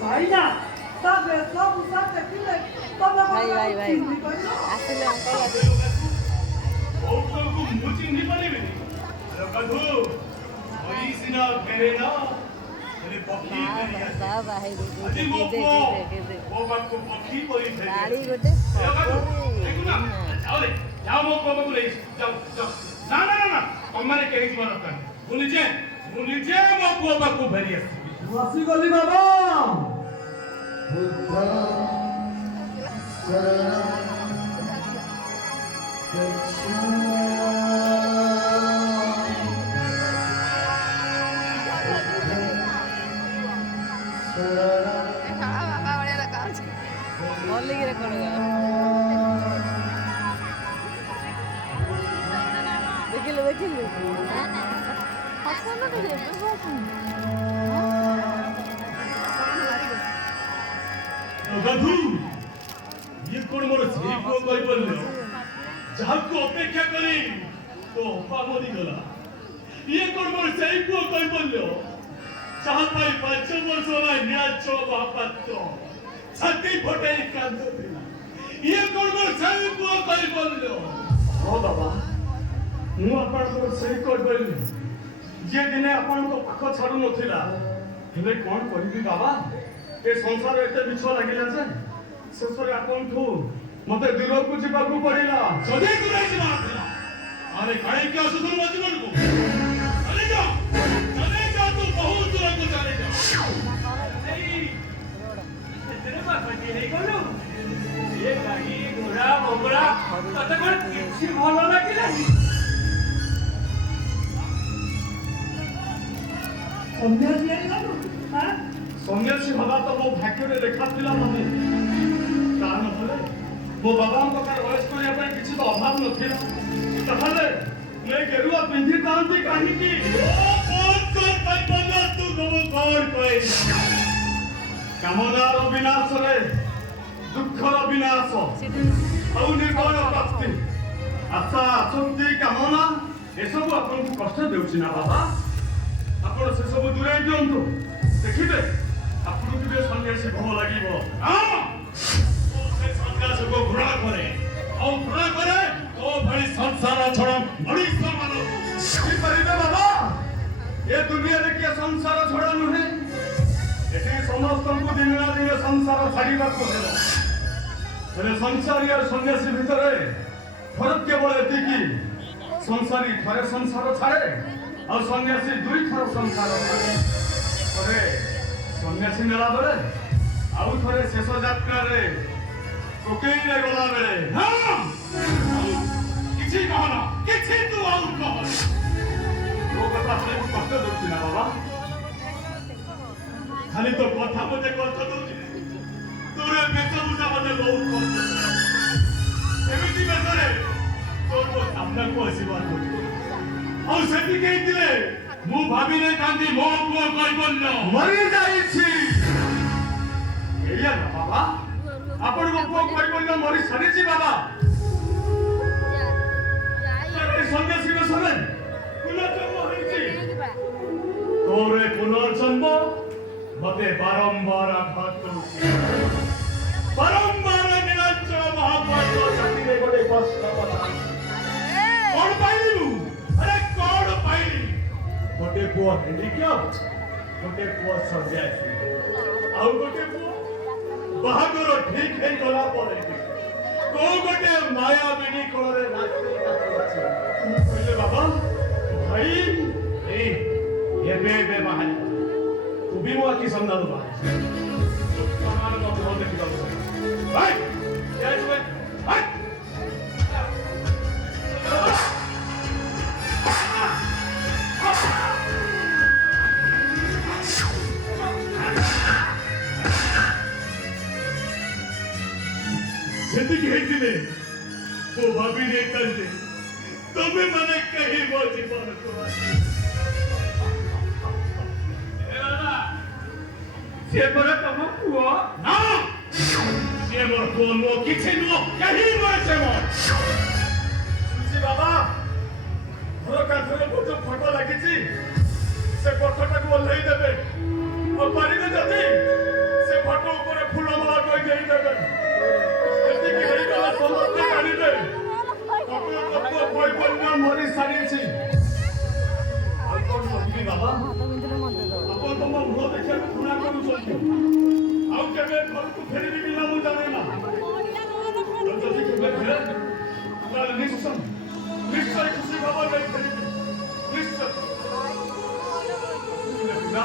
भाई ना सब सब सब देखिले तब भाई आसिले अंकल बहुत लोग को मुझे नहीं पड़ेगी कधु वही सिना करे ना अरे पक्षी अरे वो बात को पक्षी परी थे गाड़ी गोटे देखो ना जाओ मो बाबा को ले जाओ ना ना ना ना अम्माने केही जीवन रखता भूली जे मो बाबा को भरी वासी गली बाबा बुद्ध शरणं देखिले गधु ये कोण मोर सेई को कहि बोललो जाको अपेक्षा करी तो पामोनी गला ये कोण मोर सेई को कहि बोललो चाह पाई 5 वर्ष ना न्याच बापत्तो छाती फटे कांदो दिला ये कोण मोर सेई को कहि बोललो ओ बाबा मु आपण को सेई को बोलली जे दिने आपण को पाख छाडू नथिला हेले कोन करिबी बाबा ए संसार एते मिछ लागिला जे शेषरे आपण को मते दूर को जीवा को पड़िला सदै को नहीं जीवा अरे काहे के असुर मत मन को चले जा तू बहुत दूर को चले जा नहीं तेरे बात बनी नहीं बोलो ये गाड़ी घोड़ा बंगला तते कोन किसी भलो लागिला सन्यासी आई गलो हां सन्यासी हवा तो मो भाग्य रे लेखा थिला मते कारण बोले मो बाबा को कर वयस करिया पे किछि तो अभाव नथिला तहले मैं गेरुआ पिंधी तांती काहे की ओ कौन भाई बोला तू कौन कोई कामनार विनाश रे दुखर विनाश औ निर्गुण प्राप्ति आशा आसक्ति कामना ए सब आपन को कष्ट देउछि ना बाबा आपण से सब दूरे दियंतु देखिबे आपन के सन्यासी भल लागिबो हां से सन्यास को घृणा करे तो भली संसार छोड़ मनुष्य मानो की परिबे बाबा ये दुनिया रे के संसार छोड़ा नुहे एठी समस्त को दिन ना दिन संसार छाड़ीबा को हेलो तने संसारी और सन्यासी भितरे फरक केवल एति की संसारी थरे संसार छाड़े और सन्यासी दुई थर संसार छाड़े सन्यासी नेला बेले आउ थरे शेष यात्रा रे कोकेई रे गला बेले हां किछि कहना किछि तू आउ कह वो कथा से कष्ट दोछि ना बाबा खाली तो कथा मते कष्ट दोछि तोरे बेच बुझा मते बहुत कष्ट एमिति बेसरे तोर को सामना को आशीर्वाद दोछि और सेति कहितिले मु भाबिने कांदी मो पुओ कहि बोललो मरि जाईछि एया ना बाबा आपण को पुओ कहि बोललो मरि सरिछि बाबा जाई सन्यासी में सरे पुनर्जन्म होईछि तोरे पुनर्जन्म मते बारंबार आघात करूछि बारंबार निरंतर महाभारत जाति रे गोटे कष्ट बना कोन पाइलु अरे कोन पाइली गोटे पुओ हेंडिक्याप गोटे पुओ सन्यासी आउ गोटे पुओ बाहादुर ठीक है गला पड़े को गोटे माया बिनी कोरे नाचते काटुछि कहले बाबा भाई ए ये बाहर तू भी मो की समझा दो बाहर समान को बहुत देखि दो भाई ये जुए भाई जिंदगी हेतिले वो भाभी ने कर दे तुम्हें मने कहीं वो जीवन को ସିଏ ପରା ତମ ପୁଅ ନା ସିଏ ମୋର ପୁଅ ନୁହଁ କିଛି ନୁହଁ କେହି ନୁହେଁ ସେ ମୋର ସୁଚି ବାବା ଘର କାନ୍ଥରେ ବହୁତ ଫଟୋ ଲାଗିଛି ସେ ଫଟୋଟାକୁ ଓହ୍ଲେଇ ଦେବେ ଆଉ ପାରିବେ ଯଦି ସେ ଫଟୋ ଉପରେ ଫୁଲମାଳ କରି ଦେଇଦେବେ ଏତିକି ହେଇଗଲା ସମସ୍ତେ ଜାଣିବେ ଫଟୋ ବୈପନ୍ୟ ମରି ସାରିଛି ଆଉ କଣ କହିବି ବାବା ଆପଣ ତମ ମୁହଁ ଦେଖିବାକୁ ଘୃଣା କରୁଛନ୍ତି ଆଉ କେବେ ଘରକୁ ଫେରିବି କି ନା ମୁଁ ଜାଣେ ନା ଯଦି କେବେ ଫେରେ ତାହେଲେ ନିଶ୍ଚୟ ଖୁସି ଭାବରେ ଫେରିବି ନିଶ୍ଚୟ ନା